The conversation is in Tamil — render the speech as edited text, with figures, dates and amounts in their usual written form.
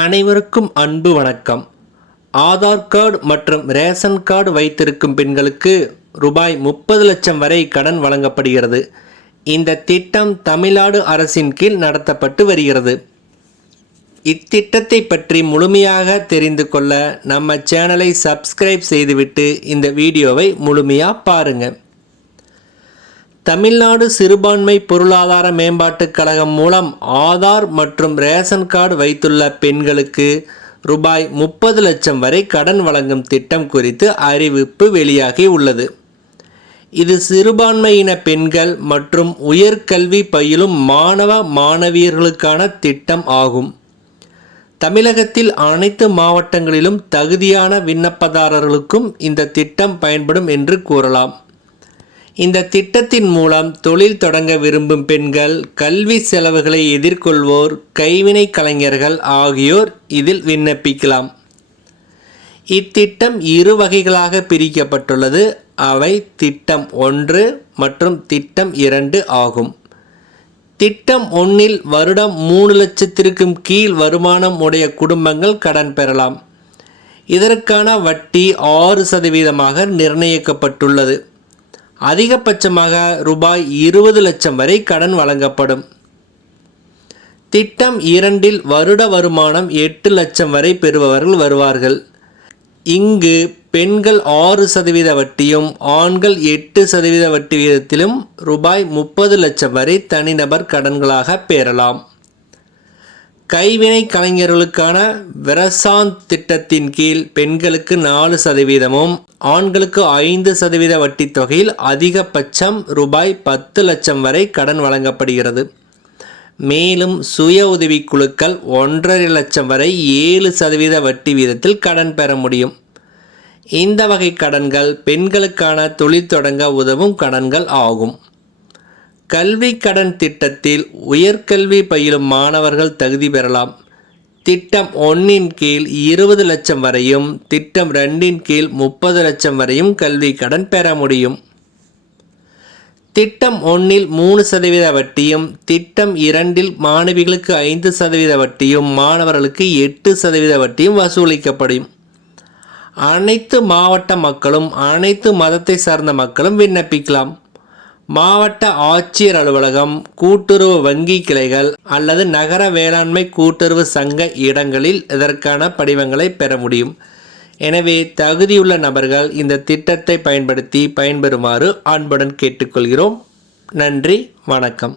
அனைவருக்கும் அன்பு வணக்கம். ஆதார் கார்டு மற்றும் ரேஷன் கார்டு வைத்திருக்கும் பெண்களுக்கு ரூபாய் 30 லட்சம் வரை கடன் வழங்கப்படுகிறது. இந்த திட்டம் தமிழ்நாடு அரசின் கீழ் நடத்தப்பட்டு வருகிறது. இத்திட்டத்தை பற்றி முழுமையாக தெரிந்து கொள்ள நம்ம சேனலை சப்ஸ்கிரைப் செய்துவிட்டு இந்த வீடியோவை முழுமையாக பாருங்கள். தமிழ்நாடு சிறுபான்மை பொருளாதார மேம்பாட்டுக் கழகம் மூலம் ஆதார் மற்றும் ரேஷன் கார்டு வைத்துள்ள பெண்களுக்கு ரூபாய் 30 லட்சம் வரை கடன் வழங்கும் திட்டம் குறித்து அறிவிப்பு வெளியாகி உள்ளது. இது சிறுபான்மையின பெண்கள் மற்றும் உயர்கல்வி பயிலும் மாணவ மாணவியர்களுக்கான திட்டம் ஆகும். தமிழகத்தில் அனைத்து மாவட்டங்களிலும் தகுதியான விண்ணப்பதாரர்களுக்கும் இந்த திட்டம் பயன்படும் என்று கூறலாம். இந்த திட்டத்தின் மூலம் தொழில் தொடங்க விரும்பும் பெண்கள், கல்வி செலவுகளை எதிர்கொள்வோர், கைவினை கலைஞர்கள் ஆகியோர் இதில் விண்ணப்பிக்கலாம். இத்திட்டம் 2 வகைகளாக பிரிக்கப்பட்டுள்ளது. அவை திட்டம் 1 மற்றும் திட்டம் 2 ஆகும். திட்டம் 1இல் வருடம் 3 லட்சத்திற்கும் கீழ் வருமானம் உடைய குடும்பங்கள் கடன் பெறலாம். இதற்கான வட்டி 6% நிர்ணயிக்கப்பட்டுள்ளது. அதிகபட்சமாக ரூபாய் 20 லட்சம் வரை கடன் வழங்கப்படும். திட்டம் 2இல் வருட வருமானம் 8 லட்சம் வரை பெறுபவர்கள் வருவார்கள். இங்கு பெண்கள் 6% வட்டியும் ஆண்கள் 8% வட்டி விகிதத்திலும் ரூபாய் 30 லட்சம் வரை தனிநபர் கடன்களாக பெறலாம். கைவினை கலைஞர்களுக்கான விரசாந்த் திட்டத்தின் கீழ் பெண்களுக்கு 4%, ஆண்களுக்கு 5% வட்டி தொகையில் அதிகபட்சம் ரூபாய் 10 லட்சம் வரை கடன் வழங்கப்படுகிறது. மேலும் சுய உதவிக்குழுக்கள் 1.5 லட்சம் வரை 7% வட்டி வீதத்தில் கடன் பெற முடியும். இந்த வகை கடன்கள் பெண்களுக்கான தொழில் தொடங்க உதவும் கடன்கள் ஆகும். கல்வி கடன் திட்டத்தில் உயர்கல்வி பயிலும் மாணவர்கள் தகுதி பெறலாம். திட்டம் 1இன் கீழ் 20 லட்சம் வரையும், திட்டம் 2இன் கீழ் 30 லட்சம் வரையும் கல்வி கடன் பெற முடியும். திட்டம் 1இல் 3% வட்டியும், திட்டம் 2இல் மாணவிகளுக்கு 5% வட்டியும், மாணவர்களுக்கு 8% வட்டியும் வசூலிக்கப்படும். அனைத்து மாவட்ட மக்களும், அனைத்து மதத்தை சார்ந்த மக்களும் விண்ணப்பிக்கலாம். மாவட்ட ஆட்சியர் அலுவலகம், கூட்டுறவு வங்கி கிளைகள் அல்லது நகர வேளாண்மை கூட்டுறவு சங்க இடங்களில் இதற்கான படிவங்களை பெற முடியும். எனவே தகுதியுள்ள நபர்கள் இந்த திட்டத்தை பயன்படுத்தி பயன்பெறுமாறு அன்புடன் கேட்டுக்கொள்கிறோம். நன்றி, வணக்கம்.